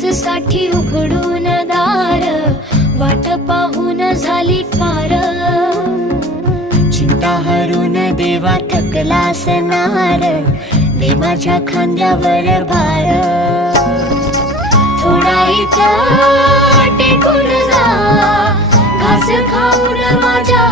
साठी उघडून दार, वाट पाहून झाली फार। चिंता हरून देवा थकला असणार, दे माझ्या खांद्यावर भार। थोडा इथं टेकून जा, घास खाऊन माझ्या